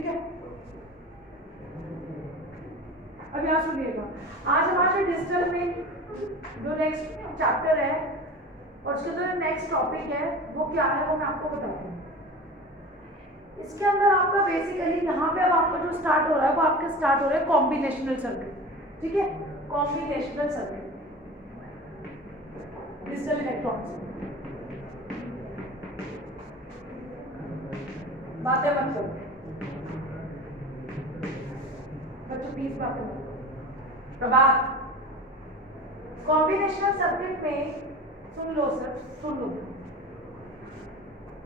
ठीक है। अब यहाँ सुनिएगा, आज हमारे डिजिटल में जो नेक्स्ट चैप्टर है और उसके जो नेक्स्ट टॉपिक है वो क्या है वो मैं आपको बताती हूँ। इसके अंदर आपका बेसिकली यहाँ पे अब आपका जो स्टार्ट हो रहा है वो आपके स्टार्ट हो रहा है कॉम्बिनेशनल सर्किट। ठीक है, कॉम्बिनेशनल सर्किट डिजिटल इलेक्ट्रॉनिक्स। बातें मत करो बच्चों, प्लीज बातें मत करो। प्रभात, कॉम्बिनेशनल सर्किट में सुन लो सर, सुन लो,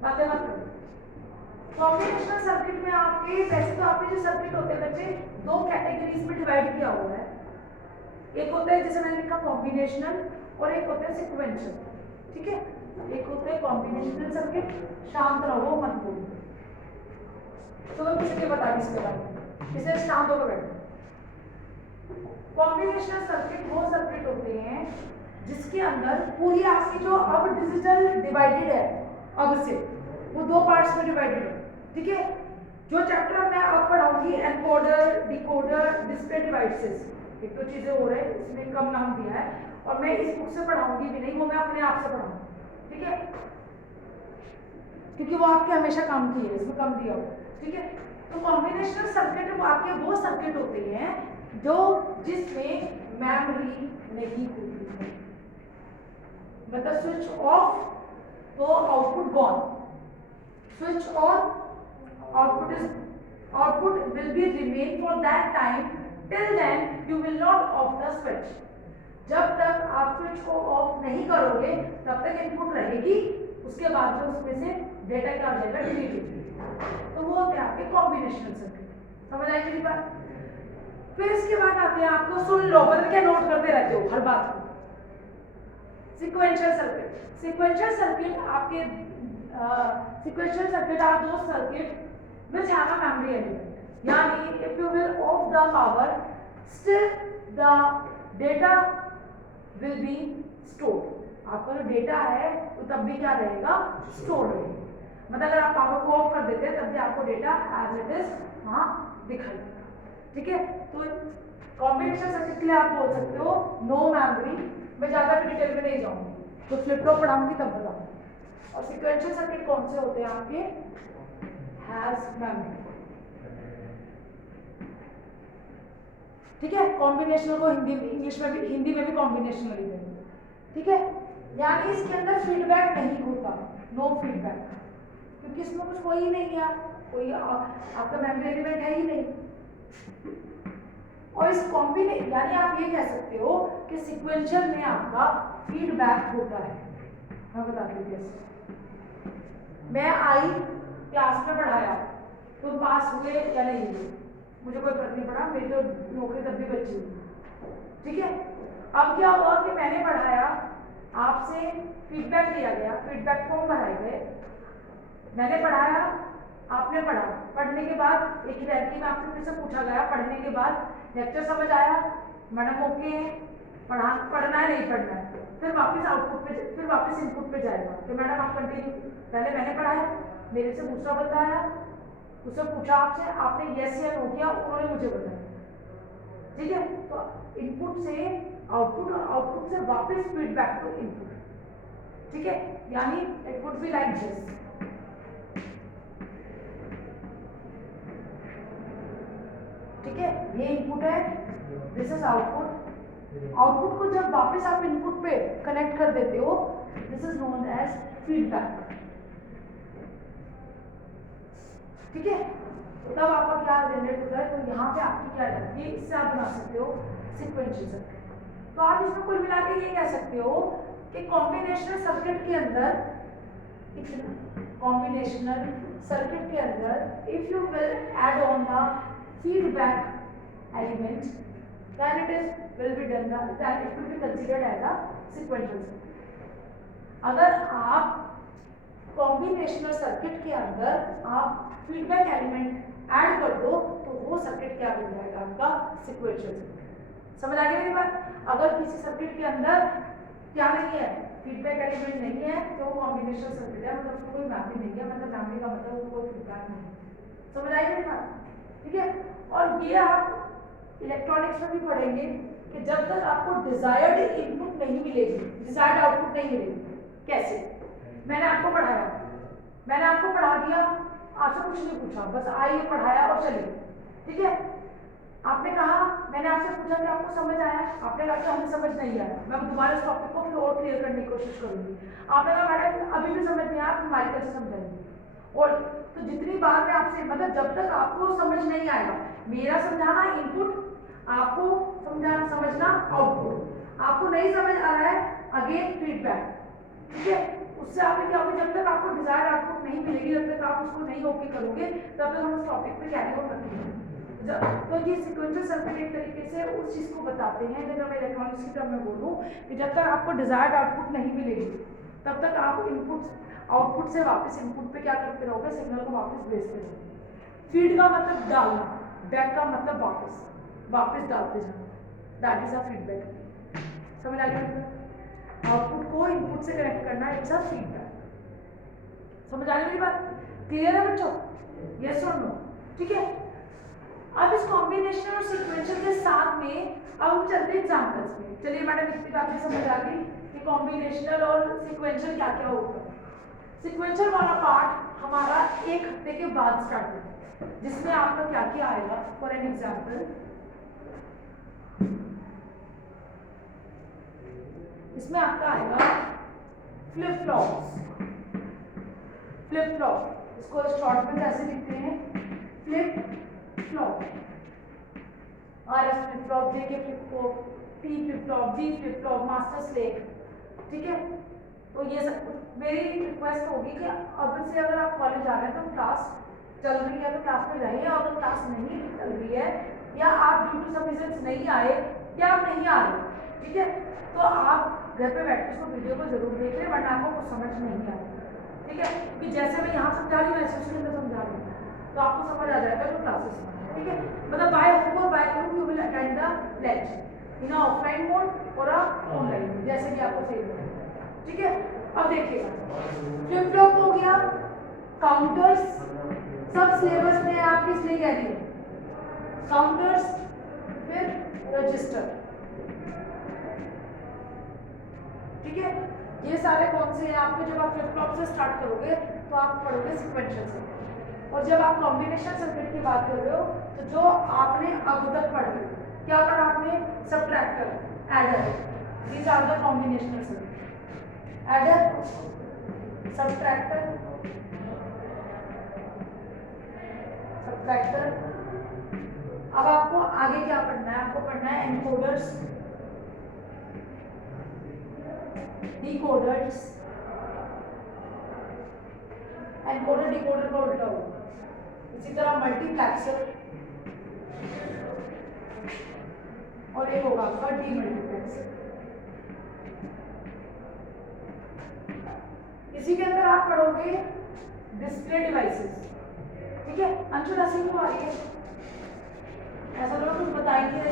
बातें मत करो। कॉम्बिनेशनल सर्किट में आपके वैसे तो आपके जो सर्किट होते हैं बच्चे दो कैटेगरीज में डिवाइड किया हुआ है। एक होता है जैसे मैंने लिखा कॉम्बिनेशनल और एक होता है सिक्वेंशियल। ठीक है, एक होता है कॉम्बिनेशनल सर्किट, शांत रहो मत बोलो। तो मैं कुछ नहीं बता रही इसके बारे में, इसे शांत होकर बैठो। कॉम्बिनेशनल सर्किट वो सर्किट होते हैं जिसके अंदर पूरी आपकी जो अब डिजिटल डिवाइडेड है, अब से वो दो पार्ट्स में डिवाइडेड है। ठीक है, जो चैप्टर मैं अब पढ़ाऊंगी एनकोडर, डिकोडर, डिस्प्ले डिवाइसेस, एक तो चीजें हो रही है, इसमें कम नाम दिया है और मैं इस बुक से पढ़ाऊंगी भी नहीं, वो मैं अपने आप से पढ़ाऊंगी। ठीक है, क्योंकि वो आपके हमेशा काम की है, इसमें कम दिया हुआ। ठीक है, तो कॉम्बिनेशनल सर्किट आपके वो सर्किट होते हैं जो जिसमें मेमोरी नहीं होती है, मतलब स्विच ऑफ तो output gone, switch on output will be remain for that time, till then you will not off the switch। जब तक आप स्विच को ऑफ नहीं करोगे तब तक इनपुट रहेगी, उसके बाद में उसमें से डेटा क्या हो जाएगा, डिलीट हो जाएगा। तो वो होते हैं आपके कॉम्बिनेशनल सर्किट। समझ आई मेरी बात? फिर इसके बाद आते हैं, आपको सुन लो, बदल के नोट करते रहते हो हर बात को। सिक्वेंशियल सर्किट, सिक्वेंशियल सर्किट आपके sequential circuit are those circuit which have a memory element, यानी if you will off the power still the data will be stored। आपका जो डेटा है तो तब भी क्या रहेगा, स्टोर रहेगा। मतलब अगर आप पावर को ऑफ कर देते हैं तब भी आपको डेटा एज इट इज वहां दिखाई देगा। ठीक है, तो कॉम्बिनेशन सर्किट के लिए आप बोल सकते हो नो मेमोरी। मैं ज्यादा डिटेल में नहीं जाऊंगी, तो फ्लिप फ्लॉप पढ़ाऊंगी तब बताऊंगी। और सीक्वेंशियल सर्किट कौन से होते हैं आपके, हैज मेमोरी। ठीक है, कॉम्बिनेशनल को हिंदी इंग्लिश में भी, हिंदी में भी कॉम्बिनेशनल ही देंगे। ठीक है, यानी इसके अंदर फीडबैक नहीं होता, नो फीडबैक, क्योंकि इसमें कुछ कोई नहीं है, कोई आपका मेमोरी एलिमेंट है ही नहीं। और इस कॉम्बिनेशन यानी आप ये कह सकते हो कि सीक्वेंशियल में आपका फीडबैक होता है। मैं बताती हूँ कैसे। मैं आई क्लास में पढ़ाया, तुम पास हुए या नहीं हुए मुझे कोई फर्क नहीं पड़ा, मेरी तो नौकरी तब भी बची हुई। ठीक है, अब क्या हुआ कि मैंने पढ़ाया, आपसे फीडबैक दिया गया, फीडबैक फॉर्म भराए गए, मैंने पढ़ाया, आपने पढ़ा, पढ़ने के बाद एक रैंकी में आपसे फिर से पूछा गया, पढ़ने के बाद लेक्चर समझ आया, मैडम ओके है, पढ़ना है नहीं पढ़ना है, फिर वापस आउटपुट पे, फिर वापस इनपुट पे जाएगा तो मैडम आप कंटिन्यू। पहले मैंने पढ़ाया, मेरे से दूसरा बंदा आया, उससे पूछा आपसे, आपने यस या नो किया, उन्होंने मुझे बताया। ठीक है, तो इनपुट से आउटपुट और आउटपुट से वापस फीडबैक टू इनपुट। ठीक है, यानी it would be like this. ठीक है, ये इनपुट है, दिस इज आउटपुट। आउटपुट को जब वापस आप इनपुट पे कनेक्ट कर देते हो, this is known as feedback. ठीक है, तब आपका क्या जनरेट होता है, तो यहाँ पे आपकी क्या जाती है, इससे आप बना सकते हो सीक्वेंशियल सर्किट। तो आप इसमें कुल मिला के ये कह सकते हो कि कॉम्बिनेशनल सर्किट के अंदर, कॉम्बिनेशनल सर्किट के अंदर if you will add on the feedback element, then it is will be done, then it will be considered as a sequential circuit। अगर आप कॉम्बिनेशनल सर्किट के अंदर आप फीडबैक एलिमेंट ऐड कर दो तो वो सर्किट क्या बन जाएगा, आपका सीक्वेंशियल सर्किट। समझ आ गई मेरी बात? अगर किसी सर्किट के अंदर क्या नहीं है, फीडबैक एलिमेंट नहीं है, तो कॉम्बिनेशनल सर्किट है, मतलब उसको कोई मेमोरी नहीं है, मतलब मेमोरी का मतलब कोई फीडबैक नहीं है। समझ आई मेरी बात? ठीक है। और ये आप इलेक्ट्रॉनिक्स में भी पढ़ेंगे कि जब तक आपको डिजायर्ड इनपुट नहीं मिलेगी, डिजायर्ड आउटपुट नहीं मिलेगी। कैसे? मैंने आपको पढ़ा दिया, आपसे कुछ नहीं पूछा, बस आइए पढ़ाया और चलिए, ठीक है। आपने कहा, मैंने आपसे पूछा कि आपको समझ आया, आपने कहा कि हमें समझ नहीं आया, मैं दोबारा इस टॉपिक को फिर और क्लियर करने की कोशिश करूंगी। आपने कहा मैडम अभी भी समझ नहीं आया, आप हमारी तरफ से समझाएंगे। और तो जितनी बार मैं आपसे, मतलब जब तक आपको समझ नहीं आएगा, मेरा समझाना इनपुट, आपको समझना आउटपुट, आपको नहीं समझ आ रहा है अगेन फीडबैक, ठीक है। उससे आपने क्या होगा, जब तक आपको डिजायर्ड आउटपुट नहीं मिलेगी, जब तक आप उसको नहीं ओके करोगे, तब तक हम उस टॉपिक पे कैरी ऑन रखेंगे। तो ये सीक्वेंशियल सर्किट एक तरीके से उस चीज को बताते हैं, जब मैं इलेक्ट्रॉनिक्स की टर्म में बोलूं कि जब तक आपको डिजायर्ड आउटपुट नहीं मिलेगी, तब तक आप इनपुट आउटपुट से वापस इनपुट पे क्या करते रहोगे, सिग्नल को वापस भेजते रहोगे। फीड का मतलब डालना, बैक का मतलब वापस डालते जाना, दैट इज अ फीडबैक। समझ आ गया? आउटपुट को इनपुट से कनेक्ट करना, इट्स अ फीडबैक। समझ आ रही मेरी बात? क्लियर है बच्चों? यस और नो? ठीक है। अब इस कॉम्बिनेशन और सीक्वेंशियल के साथ में अब हम चलते हैं एग्जांपल्स में। चलिए मैडम इतनी बातें समझ आ गई कि कॉम्बिनेशनल और सीक्वेंशियल क्या क्या होता है। सीक्वेंशियल वाला पार्ट हमारा 1 हफ्ते के बाद स्टार्ट होगा, जिसमें आपका क्या क्या आएगा। फॉर एन एग्जांपल, इसमें आपका आएगा फ्लिप फ्लॉप्स। फ्लिप फ्लॉप, इसको शॉर्ट में कैसे लिखते हैं? Flip flop, RS flip flop, JK flip flop, T flip flop, G flip flop, master slave, ठीक है। तो ये सब मेरी रिक्वेस्ट होगी कि अब से अगर आप कॉलेज आ रहे हैं तो क्लास चल रही है तो क्लास में रहिए, और अगर क्लास नहीं चल रही है या आप ड्यू टू सम रीजंस नहीं आए या आप नहीं आ रहे, ठीक है, तो आप घर पे बैठ के उसको वीडियो को जरूर देख लें, वरना आपको कुछ समझ नहीं आएगा, ठीक है। क्योंकि जैसे मैं यहाँ समझा रही हूँ वैसे उसके अंदर समझा रही हूँ, तो आपको समझ आ जाएगा जो क्लासेस में, ठीक है। मतलब बाय होम और bye group you will attend the lecture in offline mode और ऑनलाइन मोड, जैसे भी आपको सही लगे, ठीक है। अब देखिएगा, फ्लिप फ्लॉप हो गया, काउंटर्स, सब सिलेबस में आप किस लिए कह रही है? काउंटर्स, फिर रजिस्टर, ठीक है। ये सारे कौन से हैं आपके? जब आप फ्लिप फ्लॉप से स्टार्ट करोगे तो आप पढ़ोगे सीक्वेंशियल सर्किट, और जब आप कॉम्बिनेशन सर्किट की बात कर रहे हो तो जो आपने अब तक पढ़ा, क्या पढ़ा आपने? Subtractor, adder, these are the combinational circuit. Adder, subtractor, अब आपको आगे क्या पढ़ना है? आपको पढ़ना है एनकोडर्स, डिकोडर्स, एनकोडर डिकोडर का उल्टा होगा, इसी तरह मल्टीप्लेक्सर, और एक होगा आपका डीमल्टीप्लेक्सर। इसी के अंदर आप पढ़ोगे डिस्प्ले डिवाइसेस, ठीक है। अंशुल सिंह को आ रही है, ऐसा लोग कुछ बताएंगे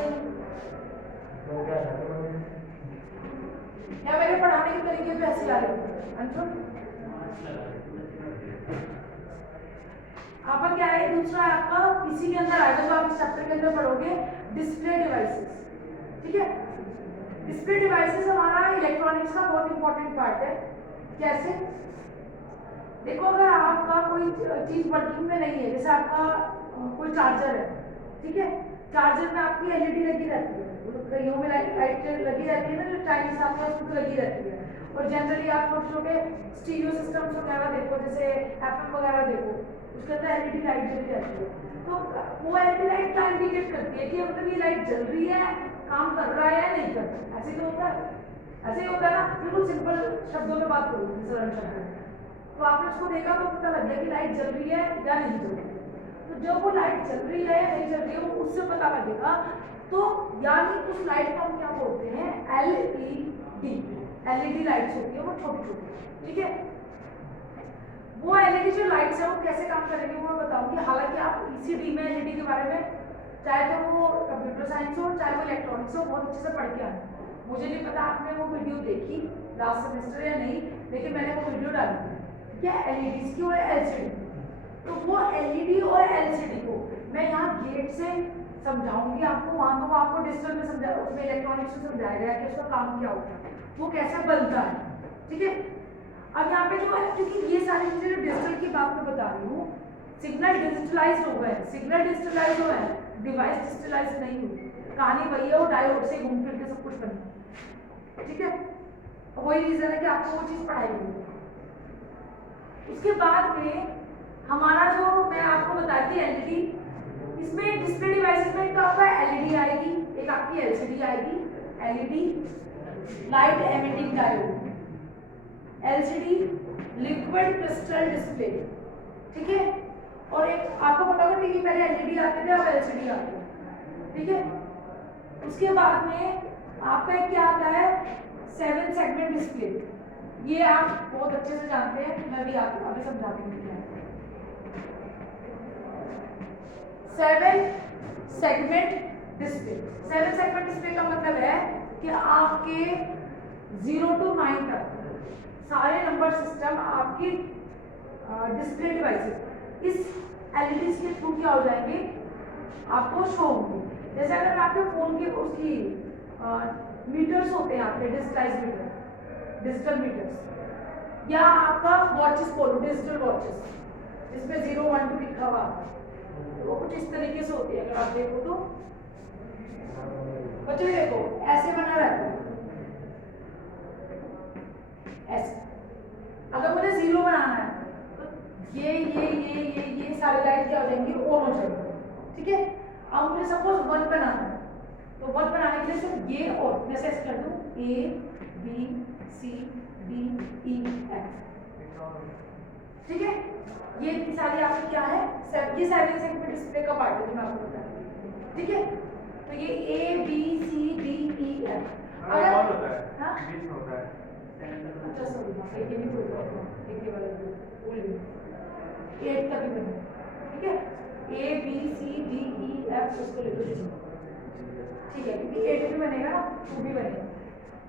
या मेरे पढ़ाने के तरीके पे ऐसे आ रही है? अंशुल आपका क्या है? दूसरा आपका इसी के अंदर आएगा, तो आप इस चैप्टर के अंदर पढ़ोगे डिस्प्ले डिवाइसेस, ठीक है। डिस्प्ले डिवाइसेस हमारा इलेक्ट्रॉनिक्स का बहुत इंपॉर्टेंट पार्ट है। कैसे? देखो, अगर आपका कोई चीज वर्किंग में नहीं है, जैसे आपका कोई चार्जर है, ठीक है, चार्जर में आपकी एलईडी लगी रहती है, कईयों में लाइट लगी रहती है ना, जो चाइनीज आपके उसमें तो लगी रहती है, और जनरली आप छोटे छोटे स्टीरियो सिस्टम्स वगैरह देखो, जैसे एफएम वगैरह देखो, उसके अंदर एलईडी लाइट जली रहती है, तो वो एलईडी लाइट क्या इंडिकेट करती है कि मतलब ये लाइट जल रही है, काम कर रहा है या नहीं कर रहा है? ऐसे तो होता है, ऐसे ही होता है ना। बिल्कुल सिंपल शब्दों में बात करूँ, सरल शब्दों में, तो आपने उसको देखा तो पता लग गया कि लाइट जल रही है या नहीं जल रही है। तो जब वो लाइट चल रही है या नहीं चल रही है वो उससे पता लगेगा, तो यानी उस लाइट को हम क्या बोलते हैं? एलईडी। एलईडी लाइट्स होती है वो छोटी छोटी, ठीक है। वो एलईडी जो लाइट्स है वो कैसे काम करेंगे वो मैं बताऊंगी। हालांकि आप ईसीडी में एलईडी के बारे में, चाहे तो वो कंप्यूटर साइंस हो चाहे वो इलेक्ट्रॉनिक्स हो, बहुत अच्छे से पढ़ के आए। मुझे नहीं पता आपने वो वीडियो देखी लास्ट सेमेस्टर या नहीं, लेकिन मैंने वो वीडियो डाली थी, क्या एलईडी की और एलसीडी। तो वो एलईडी और एलसीडी को मैं मैं यहाँ गेट से समझाऊंगी आपको, वहां तो आपको डिजिटल में समझा, उसमें इलेक्ट्रॉनिक्स में समझाया गया कि उसका काम क्या होता है, वो कैसे बनता है, ठीक है। अब यहाँ पे जो है, क्योंकि ये सारी चीजें जो डिजिटल की बात मैं बता रही हूँ, सिग्नल डिजिटलाइज हो गए, सिग्नल डिजिटलाइज हो है, डिवाइस डिजिटलाइज नहीं हुई। कहानी वही है, वो डायोड से घूम फिर के सब कुछ करना, ठीक है। वही रीजन है कि आपको वो चीज पढ़ाई गई। उसके बाद में हमारा जो मैं आपको बताई थी एलईडी, इसमें डिस्प्ले डिवाइसेस में तो आपका एलईडी आएगी, एक आपकी एलसीडी आएगी, LED light emitting diode, LCD liquid crystal display, ठीक है। और एक आपको पता होगा टीवी पहले एलईडी आते थे, अब एलसीडी आते हैं, ठीक है। उसके बाद में आपका एक क्या आता है, 7 सेगमेंट डिस्प्ले, ये आप बहुत अच्छे से जानते हैं, मैं भी आपको अभी समझाती हूँ क्या है। 7 सेगमेंट डिस्प्ले, 7 सेगमेंट डिस्प्ले का मतलब है कि आपके 0 to 9 तक सारे नंबर सिस्टम आपकी डिस्प्ले डिवाइसेस इस एलईडी के थ्रू क्या हो जाएंगे, आपको शो होंगे। जैसे अगर मैं आपके फोन की उसकी मीटर्स होते हैं आपके डिजिटलाइज मीटर, डिजिटल मीटर्स, या आपका वॉचेस बोलो, डिजिटल वॉचेस जिसमें 0 1 2 लिखा हुआ, वो कुछ इस तरीके से होती है। अगर आप देखो तो बच्चों देखो ऐसे बना रहता है, ऐसे। अगर मुझे 0 बनाना है तो ये सारी लाइट क्या हो जाएंगी, ऑन हो जाएंगी, ठीक है। अब मुझे सपोज 1 बनाना है, तो 1 बनाने के लिए सिर्फ ये और मैं ऐसे कर दूं, A B C D E F, ठीक है। ये सारी आपकी क्या है, ये 7 सेगमेंट डिस्प्ले का पार्ट है जो मैं आपको बता रही हूँ, ठीक है। तो ये A B C D E F अगर होता है, हाँ बीच में होता है, अच्छा सॉरी हाँ, एक ये भी बोल रहा हूँ, एक ये वाला बोल रही हूँ, 8 तक भी बने, ठीक है। A B C D E F उसको ले लो, ठीक है, क्योंकि 8 भी बनेगा ना, 2 भी बनेगा।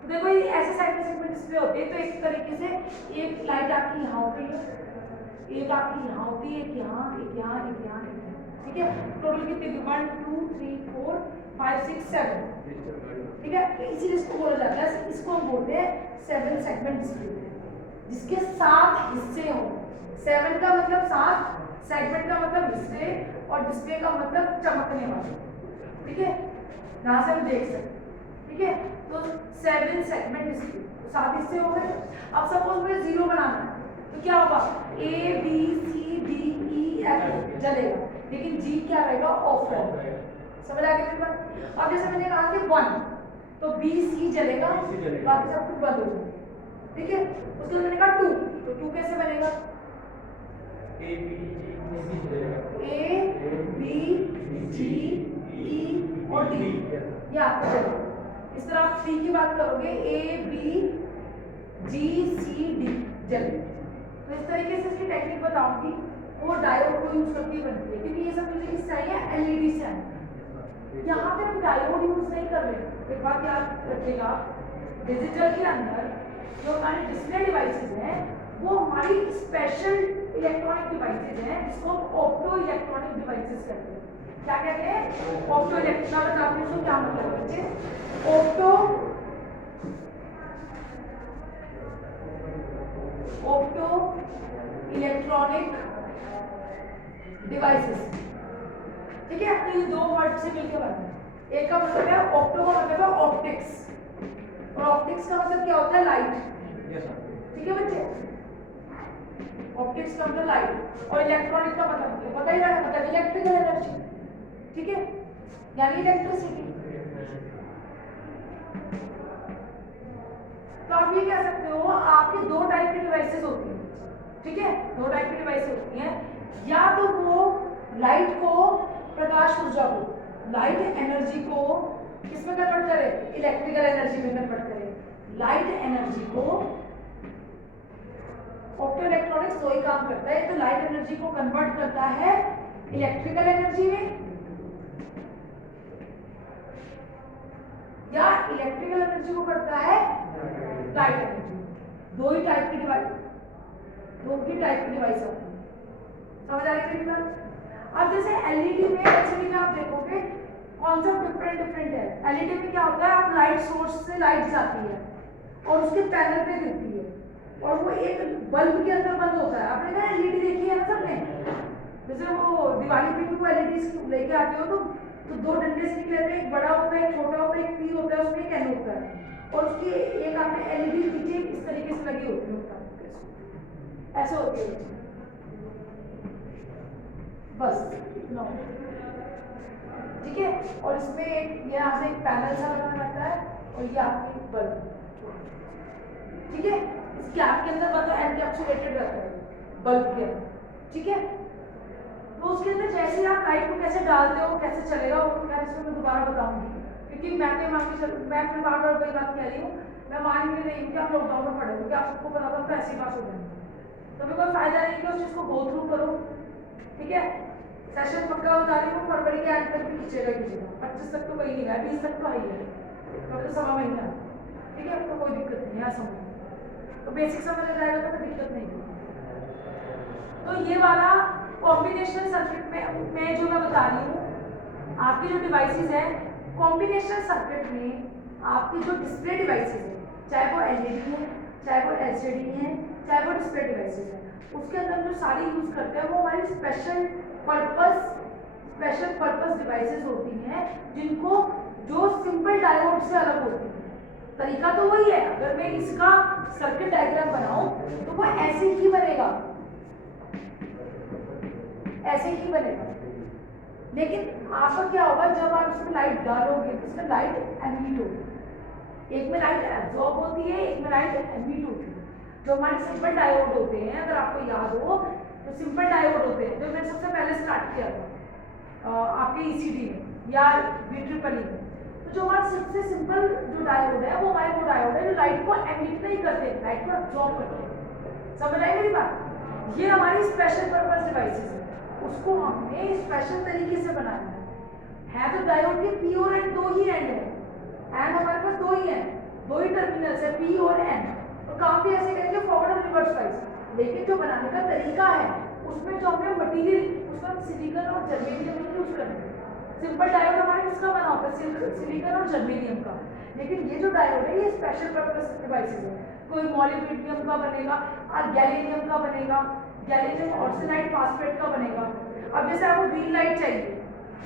तो देखो ये ऐसे साइड सेगमेंट डिस्प्ले होते हैं, तो एक तरीके से एक लाइट आपकी यहाँ होती है, एक आपकी यहाँ होती है, एक यहाँ, एक यहाँ, एक यहाँ, एक यहाँ, ठीक है। टोटल कितने, 1 2 3 4 5 6 7, ठीक है। तो इसीलिए इसको बोला जाता है, इसको हम बोलते हैं 7 सेगमेंट डिस्प्ले, जिसके 7 हिस्से हो। 7 का मतलब 7, सेगमेंट का मतलब हिस्से, और डिस्प्ले का मतलब चमकने वाला, ठीक है। यहाँ से हम देख सकते, ठीक है। तो 7 सेगमेंट डिस्प्ले, 7 हिस्से हो गए। अब सपोज मुझे 0 बनाना है, तो क्या होगा, A B C D E F जलेगा, लेकिन G क्या रहेगा, ऑफ रहेगा, समझ आ गया मेरी बात। अब जैसे मैंने कहा कि 1, तो B C जलेगा, बाकी सब कुछ बंद हो जाएगा, ठीक है। उसके बाद मैंने कहा 2, तो 2 कैसे बनेगा, A B G E और D, ये आपको चलेगा। इस तरह आप 3 की बात करोगे, A B G C D जलेगा। तो इस तरीके से इसकी टेक्निक बताऊंगी, वो डायोड को यूज करके बनती है, क्योंकि ये सब चीजें किससे आई है, एलईडी से आई है। यहाँ पे हम डायोड यूज नहीं कर रहे। एक बात याद रखिएगा, डिजिटल के अंदर जो हमारे डिस्प्ले डिवाइसेस हैं, वो हमारी स्पेशल इलेक्ट्रॉनिक डिवाइसेस हैं, जिसको हम ऑप्टो इलेक्ट्रॉनिक डिवाइसेस कहते हैं। क्या कहते हैं, ऑप्टो इलेक्ट्रॉनिक, बताते हैं क्या मतलब है, ऑप्टो इलेक्ट्रॉनिक डिवाइसेस, ठीक है। तो ये 2 वर्ड से मिलकर बनते हैं। एक का मतलब है ऑप्टो, का मतलब है ऑप्टिक्स, और ऑप्टिक्स का मतलब क्या होता है, लाइट, ठीक है बच्चे। ऑप्टिक्स का मतलब लाइट, और इलेक्ट्रॉनिक का मतलब पता ही है, मतलब इलेक्ट्रिकल एनर्जी, ठीक है, यानी इलेक्ट्रिसिटी। तो आप ये कह सकते हो, आपके 2 टाइप की डिवाइसेस होती हैं, ठीक है। 2 टाइप की डिवाइसेस होती हैं, या तो वो लाइट को, प्रकाश ऊर्जा को, लाइट एनर्जी को किसमें कन्वर्ट करे, इलेक्ट्रिकल एनर्जी में कन्वर्ट करे। लाइट एनर्जी को ऑप्टो इलेक्ट्रॉनिक्स वही काम करता है, तो लाइट एनर्जी को कन्वर्ट करता है इलेक्ट्रिकल एनर्जी में, या इलेक्ट्रिकल एनर्जी को करता है लाइट एनर्जी। 2 ही टाइप की डिवाइस, 2 ही टाइप की डिवाइस होती है, समझ आ रही है बात। अब जैसे एलईडी में एलसीडी में आप देखोगे कॉन्सेप्ट डिफरेंट है। एलईडी में क्या होता है, आप लाइट सोर्स से लाइट जाती है और उसके पैनल पे गिरती है और वो एक बल्ब के अंदर बंद होता है। आपने कहा एलईडी देखी है ना सबने, जैसे वो दिवाली पे भी वो एलईडी लेके आते हो तो दो डंडे से निकले थे, एक बड़ा होता है एक छोटा होता है, एक पी होता है उसमें एक एन होता है और उसकी एक आपने एलईडी नीचे इस तरीके से लगी होती है, ऐसे होती है बस इतना, ठीक है। और इसमें ये यहाँ से एक पैनल सा लगा रहता है और ये आपकी बल्ब, ठीक है। इस कैप के अंदर मतलब एनकैप्सुलेटेड रहता है बल्ब के अंदर, ठीक है। तो उसके अंदर जैसे ही आप लाइट को कैसे डालते हो कैसे चलेगा वो तो खैर इसमें मैं दोबारा बताऊंगी, क्योंकि मैं फिर बार बार वही बात कह रही हूँ, मैं मान नहीं रही हूँ कि आप लॉकडाउन में पढ़े, क्योंकि आप सबको पता था तो ऐसे ही पास हो जाएंगे, तो फिर कोई फायदा नहीं कि उस चीज़ को गो थ्रू करो, ठीक है। सेशन पक्का बता रही हूँ, फरवरी के एंड तक भी खींचेगा 25 तक तो कहीं नहीं है, 20 तक तो आई है, तो सवा महीना, ठीक है। तो कोई दिक्कत नहीं है, समझ तो बेसिक समझ आ जाएगा तो कोई दिक्कत नहीं है। तो ये वाला कॉम्बिनेशनल सर्किट में जो मैं बता रही हूँ, आपकी जो डिवाइसेस है कॉम्बिनेशनल सर्किट में आपकी जो डिस्प्ले डिवाइसेस है, चाहे वो एलईडी है चाहे वो एलसीडी है चाहे वो डिस्प्ले डिवाइसेस है, उसके अंदर जो सारी यूज करते हैं वो हमारी स्पेशल पर्पस डिवाइसेस होती हैं, जिनको जो सिंपल डायोड से अलग होती है। तरीका तो वही है, अगर मैं इसका सर्किट डायग्राम बनाऊं तो वो ऐसे ही बनेगा, ऐसे ही बनेगा। लेकिन आपका क्या होगा, जब आप इसमें लाइट डालोगे तो इसमें लाइट एमिट होगी, एक में लाइट एब्जॉर्ब होती है एक में लाइट एमिट होती है। जो हमारे सिंपल डायोड होते हैं, अगर आपको याद हो तो सिंपल डायोड होते हैं जो मैंने सबसे पहले स्टार्ट किया था आपके ईसीडी में या BEE में, तो जो हमारा सबसे सिंपल जो डायोड है वो हमारे वो डायोड है जो लाइट को एमिट नहीं करते, लाइट को एब्जॉर्ब करते हैं। समझ आई मेरी बात? ये हमारी स्पेशल पर्पस डिवाइसेस है, उसको हमने स्पेशल तरीके से बनाया है। तो डायोड के पी और एन दो ही एंड है, एंड हमारे पास दो ही है, दो ही टर्मिनल्स है पी और एन, तो काम भी ऐसे करेंगे फॉरवर्ड और रिवर्स वाइज। लेकिन जो बनाने का तरीका है उसमें जो हमने मटेरियल उसमें हम सिलिकॉन और जर्मेनियम यूज करते हैं। सिंपल डायोड हमारे किसका बना होता है, सिलिकॉन और जर्मेनियम का। लेकिन ये जो डायोड है ये स्पेशल पर्पस डिवाइसेस है, कोई मॉलिब्डेनम का बनेगा और गैलेनियम का बनेगा, गैलेनियम ऑर्सेनाइड फास्फेट का बनेगा। अब जैसे आपको ग्रीन लाइट चाहिए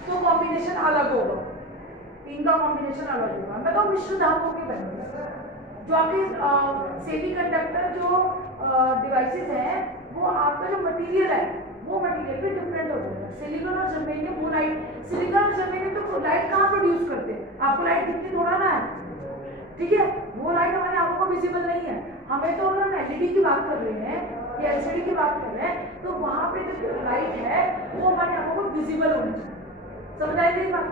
तो कॉम्बिनेशन अलग होगा, इनका कॉम्बिनेशन अलग होगा। मैं तो मिश्र धातुओं के बनेंगे। जो आपके सेमीकंडक्टर जो डिवाइसेस हैं वो आपका जो मटेरियल है वो मटेरियल पे डिफरेंट हो जाएगा। सिलिकॉन और जर्मेनियम वो लाइट, सिलिकॉन और जर्मेनियम तो लाइट कहाँ प्रोड्यूस करते हैं, आपको लाइट दिखती थोड़ा ना है, ठीक है। वो लाइट हमारे आंखों को विजिबल नहीं है। हमें तो अगर हम एलईडी की बात कर रहे हैं या एलसीडी की बात कर रहे हैं तो वहाँ पे जो लाइट है वो हमारी आंखों को विजिबल होनी चाहिए। समझ आई मेरी बात?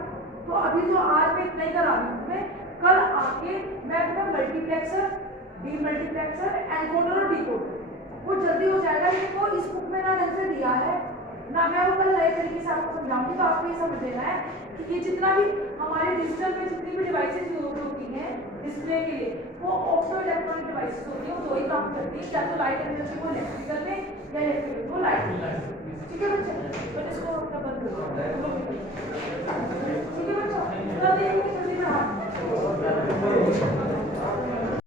तो अभी जो आज मैं इतना ही करा रही हूँ, मैं कल आके मैं अपना मल्टीप्लेक्सर, डीमल्टीप्लेक्सर, एनकोडर और डिकोडर वो जल्दी हो जाएगा, लेकिन वो इस बुक में ना ढंग से दिया है ना, मैं वो कल नए तरीके से आपको समझाऊंगी। तो आपको ये समझ लेना है कि ये जितना भी हमारे डिजिटल में जितनी भी डिवाइसेज यूज होती हैं डिस्प्ले के लिए वो ऑप्टो इलेक्ट्रॉनिक डिवाइसेज होती है, वो दो ही काम करती है, या तो लाइट एनर्जी को इलेक्ट्रिकल में या इलेक्ट्रिकल को लाइट, ठीक है बच्चे। तो इसको अपना बंद करो, ठीक है बच्चों।